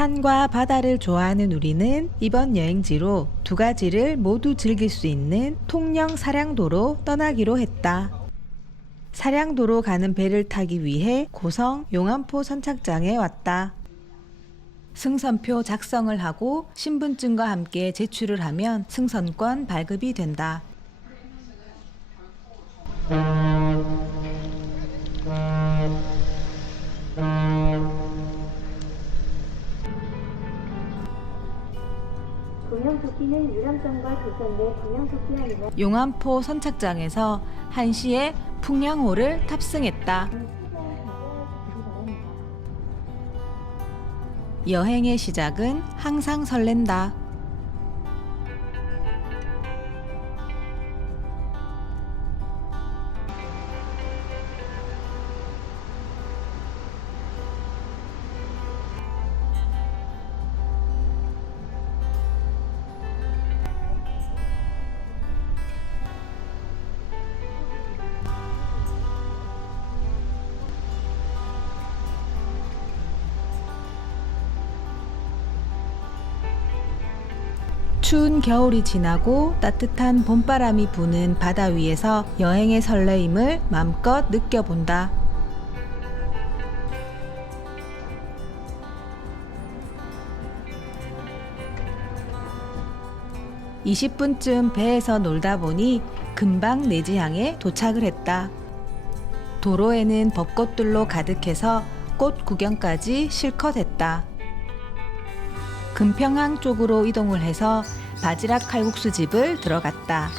산과 바다를 좋아하는 우리는 이번 여행지로 두 가지를 모두 즐길 수 있는 통영 사량도로 떠나기로 했다. 사량도로 가는 배를 타기 위해 고성 용암포 선착장에 왔다. 승선표 작성을 하고 신분증과 함께 제출을 하면 승선권 발급이 된다. 동양도끼는 유람선과 도선 내 동양도끼 아니면 용암포 선착장에서 1시에 풍량호를 탑승했다. 여행의 시작은 항상 설렌다. 추운 겨울이 지나고 따뜻한 봄바람이 부는 바다 위에서 여행의 설레임을 마음껏 느껴본다. (20분쯤) 배에서 놀다 보니 금방 내지항에 도착을 했다. 도로에는 벚꽃들로 가득해서 꽃 구경까지 실컷 했다. 금평항 쪽으로 이동을 해서 바지락 칼국수 집을 들어갔다.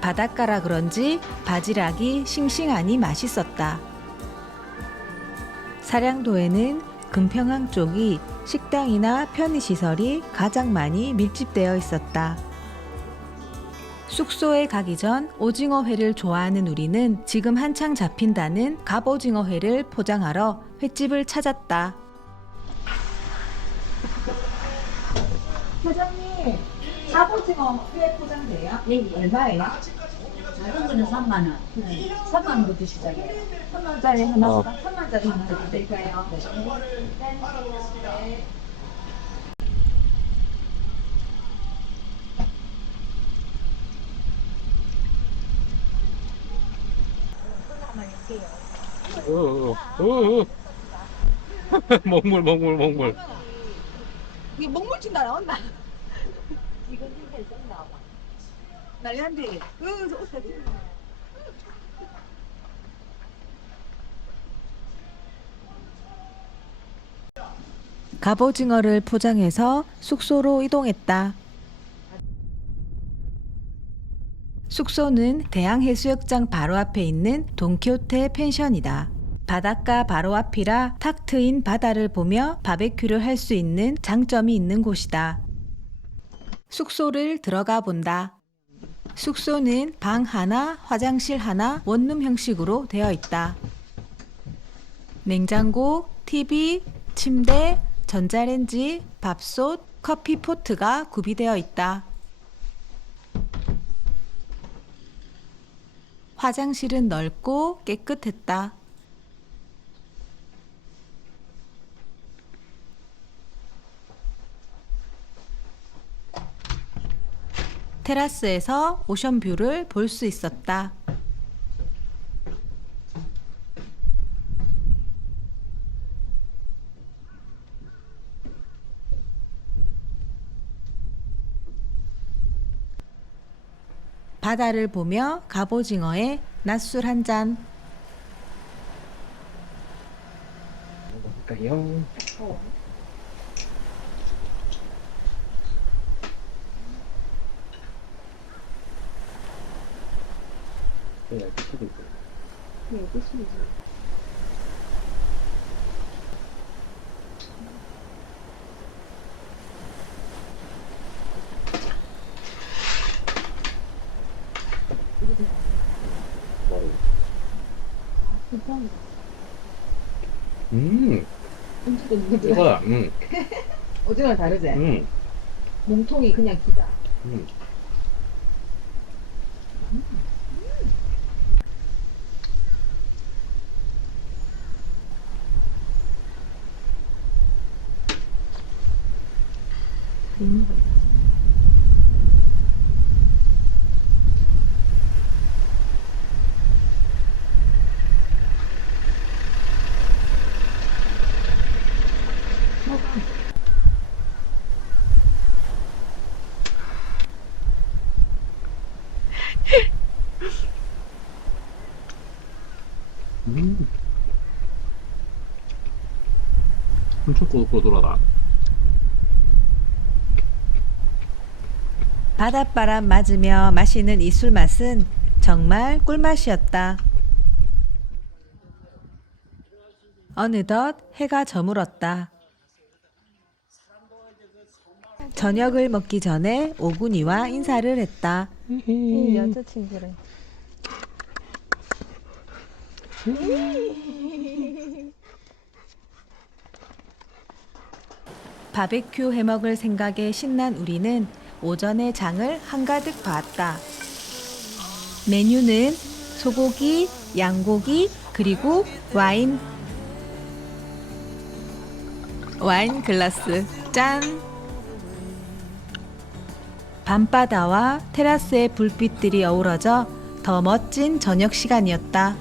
바닷가라 그런지 바지락이 싱싱하니 맛있었다. 사량도에는 금평항 쪽이 식당이나 편의시설이 가장 많이 밀집되어 있었다. 숙소에 가기 전 오징어회를 좋아하는 우리는 지금 한창 잡힌다는 갑오징어회를 포장하러 횟집을 찾았다. 사장님, 갑오징어 회 포장돼요? 네, 얼마예요? 작은 거는 3만 원. 3만 원부터 시작해요. 3만 원짜리 하나, 3만 원짜리 하나 드릴까요? 네. 먹물. 이게 먹물집 나왔나? 이건 이게 좀 나와. 난리 난데. 갑오징어를 포장해서 숙소로 이동했다. 숙소는 대양해수욕장 바로 앞에 있는 돈키호테 펜션이다. 바닷가 바로 앞이라 탁 트인 바다를 보며 바베큐를 할 수 있는 장점이 있는 곳이다. 숙소를 들어가 본다. 숙소는 방 하나, 화장실 하나, 원룸 형식으로 되어 있다. 냉장고, TV, 침대, 전자레인지, 밥솥, 커피 포트가 구비되어 있다. 화장실은 넓고 깨끗했다. 테라스에서 오션뷰를 볼 수 있었다. 바다를 보며 갑오징어에 낮술 한 잔. 먹어볼까요? 네, 드시고 있어요. 네, 드시죠. 엄청 누구들 이거야. 오징어 다르지? 음. 몸통이 그냥 기다. 음. 엄청 꼬들꼬들하다. 바닷바람 맞으며 마시는 이 술 맛은 정말 꿀맛이었다. 어느덧 해가 저물었다. 저녁을 먹기 전에 오군이와 인사를 했다. 여자친구래. 바베큐 해먹을 생각에 신난 우리는 오전에 장을 한가득 봐왔다. 메뉴는 소고기, 양고기, 그리고 와인 글라스. 짠! 밤바다와 테라스의 불빛들이 어우러져 더 멋진 저녁 시간이었다.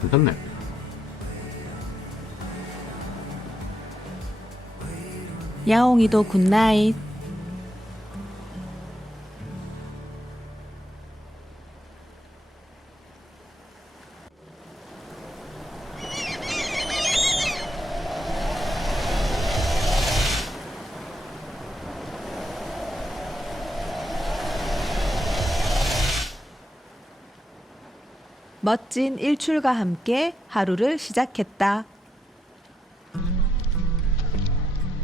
괜찮네. 야옹이도 굿나잇. 멋진 일출과 함께 하루를 시작했다.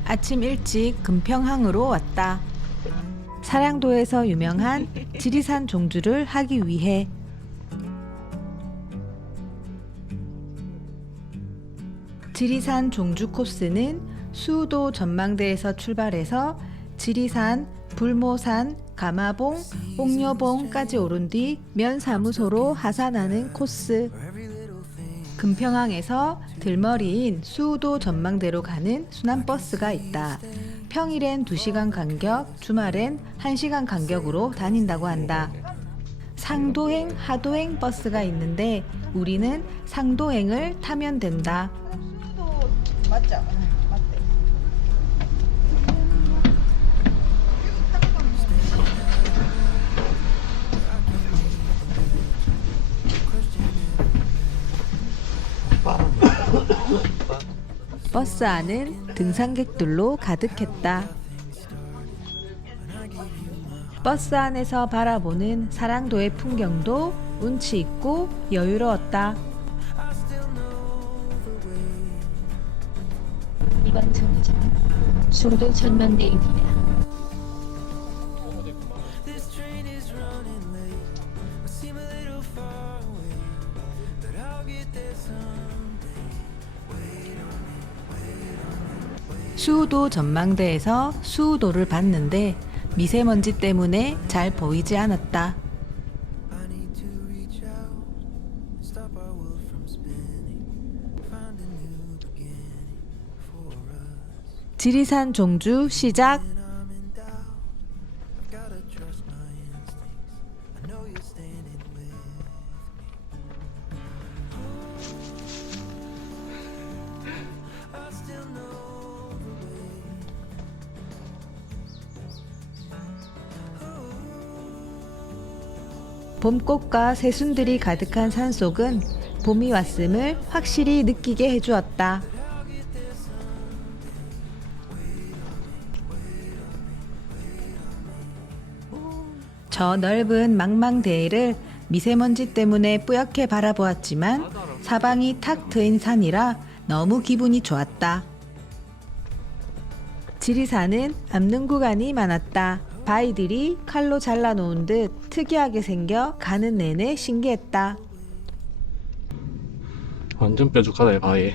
아침 일찍 금평항으로 왔다. 사량도에서 유명한 지리산 종주를 하기 위해. 지리산 종주 코스는 수우도 전망대에서 출발해서 지리산, 불모산, 가마봉, 옥녀봉까지 오른 뒤 면사무소로 하산하는 코스. 금평항에서 들머리인 수우도 전망대로 가는 순환버스가 있다. 평일엔 2시간 간격, 주말엔 1시간 간격으로 다닌다고 한다. 상도행, 하도행 버스가 있는데 우리는 상도행을 타면 된다. 맞죠? 맞대. 버스 안은 등산객들로 가득했다. 버스 안에서 바라보는 사랑도의 풍경도 운치 있고 여유로웠다. 이번 정류장은 수도 전망대입니다. 수우도 전망대에서 수우도를 봤는데 미세먼지 때문에 잘 보이지 않았다. 지리산 종주 시작. 봄꽃과 새순들이 가득한 산속은 봄이 왔음을 확실히 느끼게 해주었다. 저 넓은 망망대해를 미세먼지 때문에 뿌옇게 바라보았지만 사방이 탁 트인 산이라 너무 기분이 좋았다. 지리산은 암릉 구간이 많았다. 바위들이 칼로 잘라놓은 듯 특이하게 생겨 가는 내내 신기했다. 완전 뾰족하다 이 바위.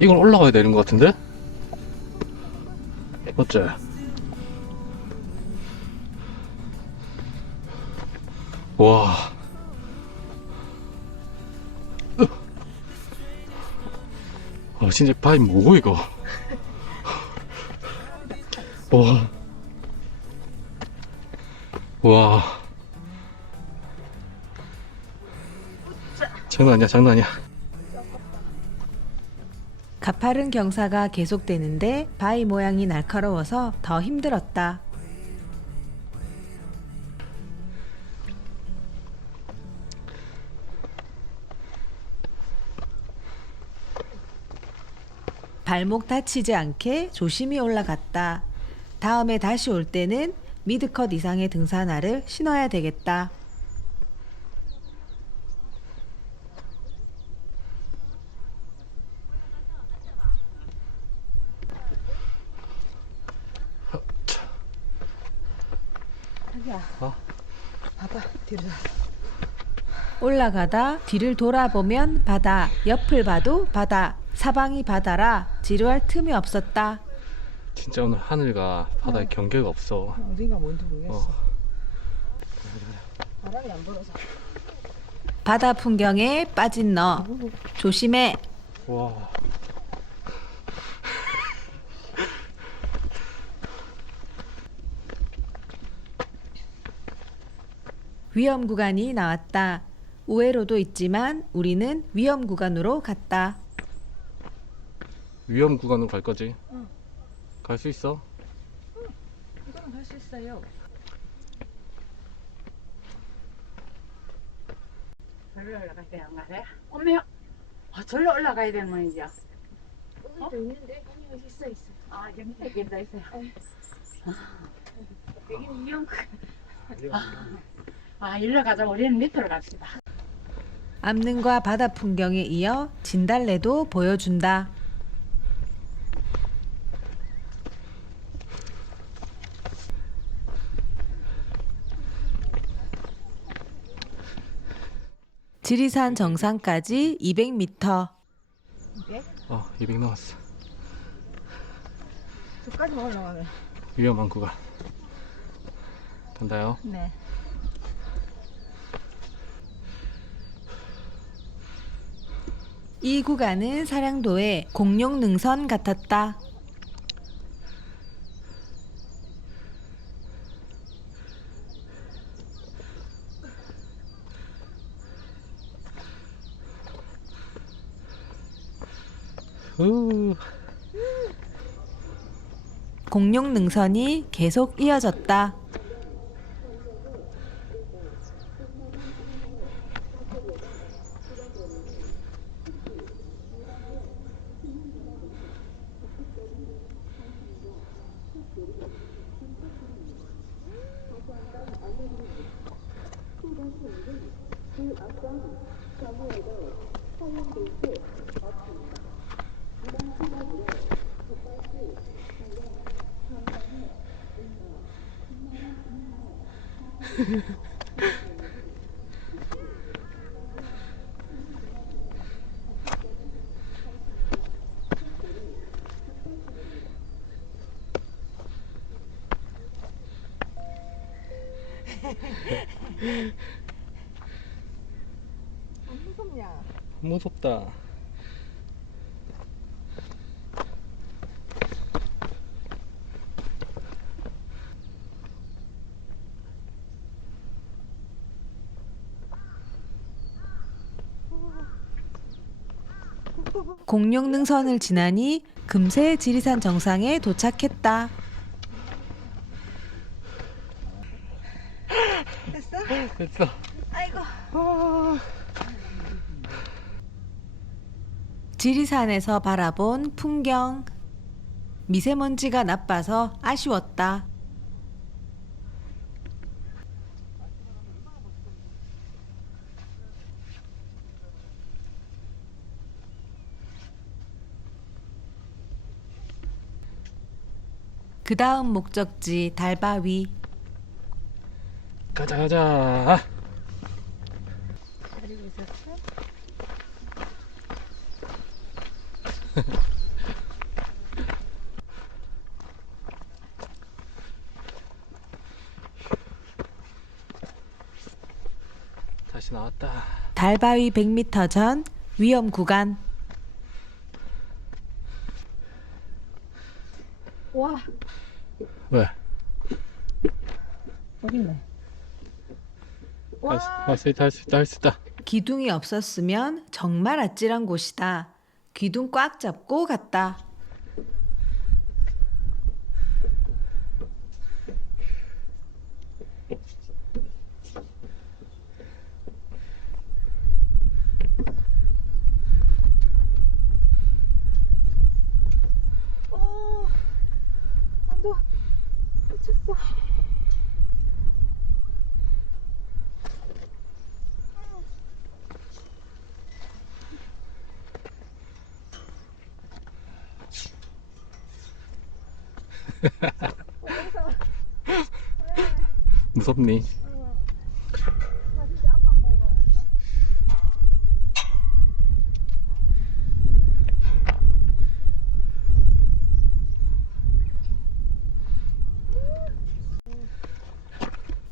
이걸 올라가야 되는 것 같은데? 어째? 와. 진짜 바위 뭐고 이거? 와. 와. 장난 아니야, 장난 아니야. 가파른 경사가 계속되는데 바위 모양이 날카로워서 더 힘들었다. 발목 다치지 않게 조심히 올라갔다. 다음에 다시 올 때는 미드컷 이상의 등산화를 신어야 되겠다. 봐봐, 뒤로. 올라가다 뒤를 돌아보면 바다, 옆을 봐도 바다, 사방이 바다라 지루할 틈이 없었다. 진짜 오늘 하늘과 바다의 경계가 없어. 어디가 뭔지 모르겠어. 어. 바람이 안 불어서. 바다 풍경에 빠진 너 조심해. 와. 위험 구간이 나왔다. 우회로도 있지만 우리는 위험 구간으로 갔다. 위험 구간으로 갈 거지? 응. 갈 수 있어? 이거는 갈 수 있어요. 절로 올라갈 때 안 가세요? 어메요. 절로 올라가야 되는 거이죠? 여기도 있는데 여기 있어. 아, 여기 밑에 있다 있어요. 여기는 위험. 아, 일로 가자. 우리는 밑으로 갑시다. 암릉과 바다 풍경에 이어 진달래도 보여준다. 지리산 정상까지 200m. 200 남았어. 저까지만 올라가면. 위험한 구간. 간다요. 네. 이 구간은 사량도의 공룡능선 같았다. 공룡능선이 계속 이어졌다. 안 무섭냐? 무섭다. 공룡능선을 지나니 금세 지리산 정상에 도착했다. 됐어. 아이고. 지리산에서 바라본 풍경. 미세먼지가 나빠서 아쉬웠다. 그 다음 목적지 달바위. 가자 가자. 기다리고 있었어? 다시 나왔다. 달바위 100m 전 위험 구간. 와, 왜? 어디 있네. 할 수 있다 할 수 있다 할 수 있다. 기둥이 없었으면 정말 아찔한 곳이다. 기둥 꽉 잡고 갔다. 무섭니?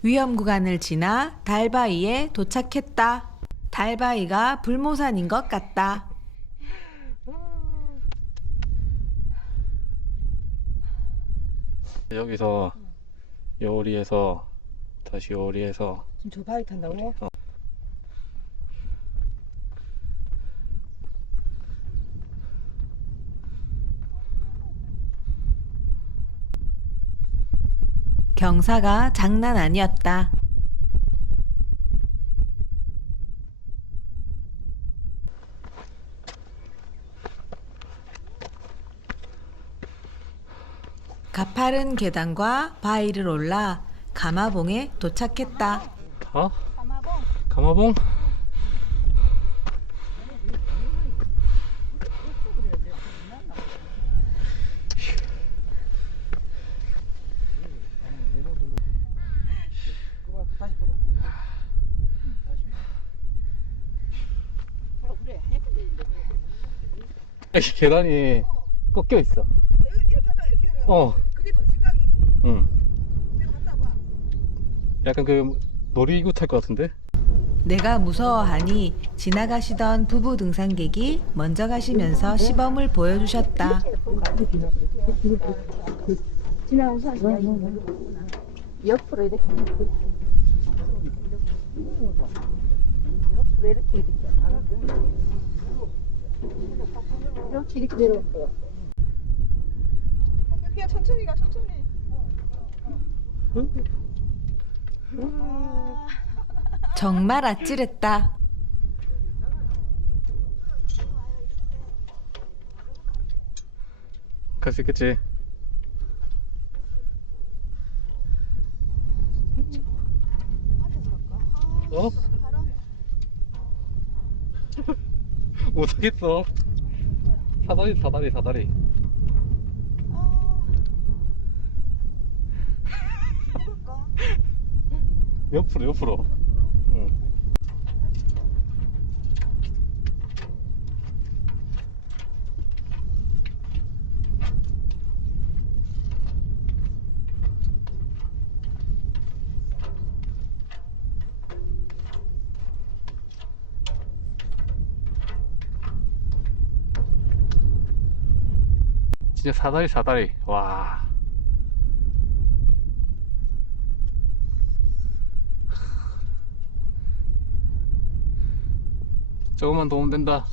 위험 구간을 지나 달바위에 도착했다. 달바위가 불모산인 것 같다. 여기서 요리해서 다시 요리해서 지금 저 바위 탄다고? 경사가 장난 아니었다. 가파른 계단과 바위를 올라 가마봉에 도착했다. 어? 가마봉? 이 계단이 꺾여 있어. 이렇게 하다 이렇게 내려가. 어, 그게 더 직각이지. 응. 내가 갔다 봐. 약간 그 놀이기구 탈 것 같은데? 내가 무서워하니 지나가시던 부부 등산객이 먼저 가시면서 시범을 보여주셨다. 지나가는 사람 옆으로 이렇게 옆으로 이렇게 이렇게 내려올게요. 그냥 천천히 가 천천히. 정말 아찔했다. 갈 수 있겠지? 어? 못하겠어. 사다리. 옆으로. 응. 진짜 사다리. 와. 조금만 더 오면 된다.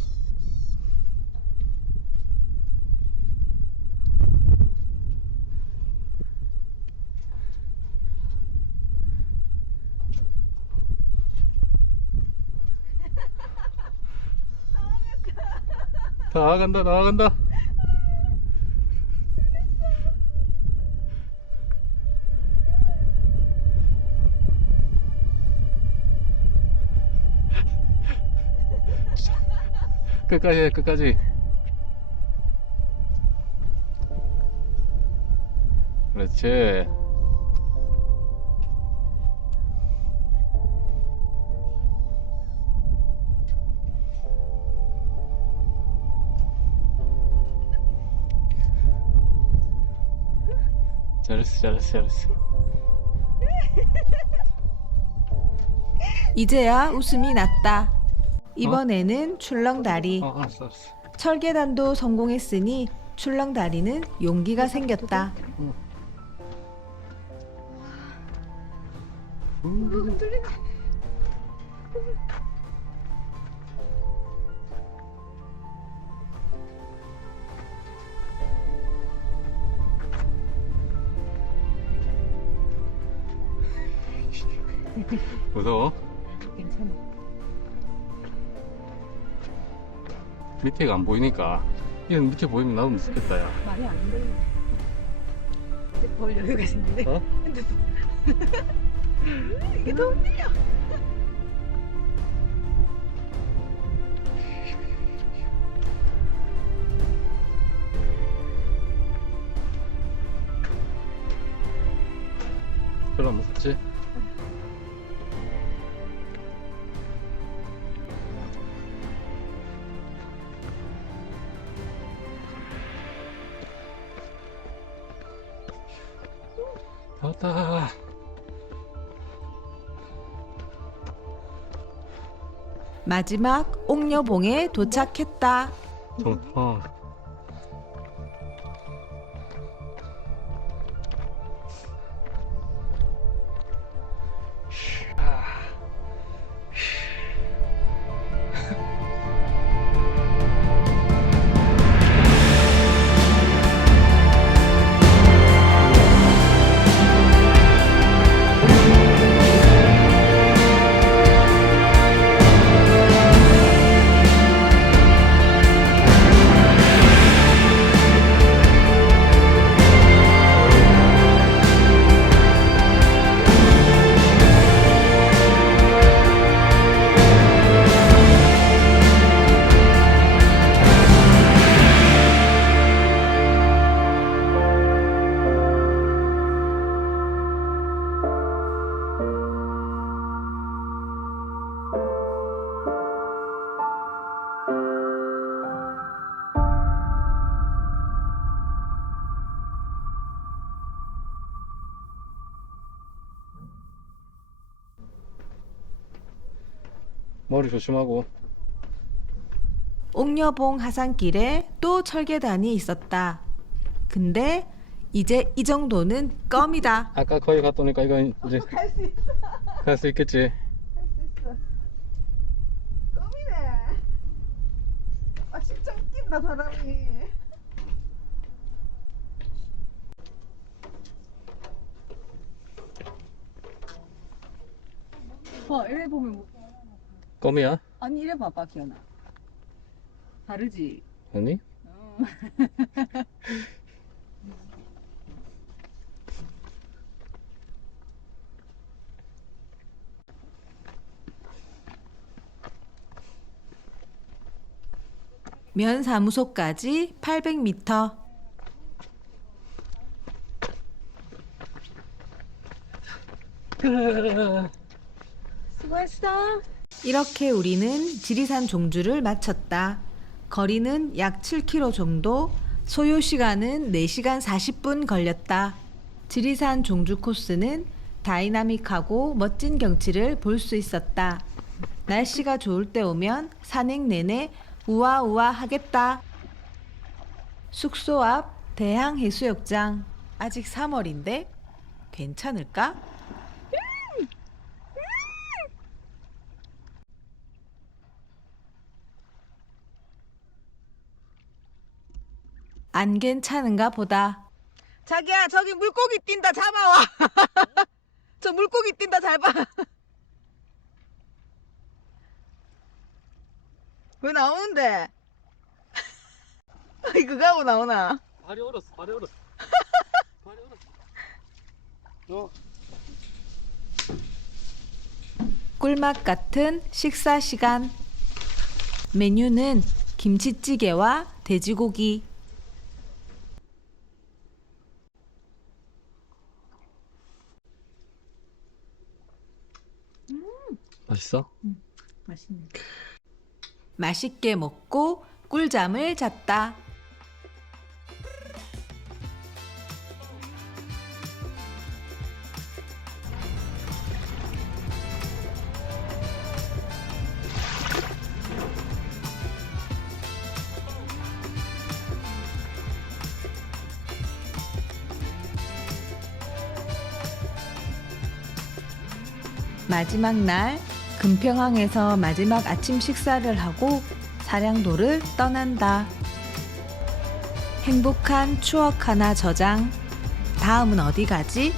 나간다 나간다. 끝까지 해, 끝까지. 그렇지. 잘했어 잘했어 잘했어. 이제야 웃음이 났다. 이번에는 출렁다리. 알았어 알았어. 철계단도 성공했으니 출렁다리는 용기가 생겼다. 무서워? 괜찮아. 밑에가 안 보이니까. 이건 밑에 보이면 나도 무섭겠다 야. 말이 안 들려. 볼 여유가 생기네. 어? 근데 이게 너무 흔들려. 별로 안 무섭지? 왔다. 마지막 옥녀봉에 도착했다. 정통. 머리 조심하고. 옥녀봉 하산길에 또 철계단이 있었다. 근데 이제 이 정도는 껌이다. 아까 거기 갔더니까 이건 이제 갈 수 있겠지. 껌이네. 아 진짜 웃긴다 사람이. 이래 보면 뭐, 껌이야? 아니 이래 봐봐 기현아. 다르지. 아니? 면사무소까지 800m. 수고했어. 이렇게 우리는 지리산 종주를 마쳤다. 거리는 약 7km 정도, 소요 시간은 4시간 40분 걸렸다. 지리산 종주 코스는 다이나믹하고 멋진 경치를 볼 수 있었다. 날씨가 좋을 때 오면 산행 내내 우아우아 하겠다. 숙소 앞 대항해수욕장. 아직 3월인데 괜찮을까? 안 괜찮은가 보다. 자기야 저기 물고기 뛴다 잡아와. 저 물고기 뛴다 잘 봐. 왜 나오는데? 아이 그거 하고 나오나? 발이 얼었어, 발이 얼었어. 발이 얼었어. 꿀맛 같은 식사 시간. 메뉴는 김치찌개와 돼지고기. 맛있어? 맛있네. 맛있게 먹고 꿀잠을 잤다. 마지막 날 금평항에서 마지막 아침 식사를 하고 사량도를 떠난다. 행복한 추억 하나 저장. 다음은 어디 가지?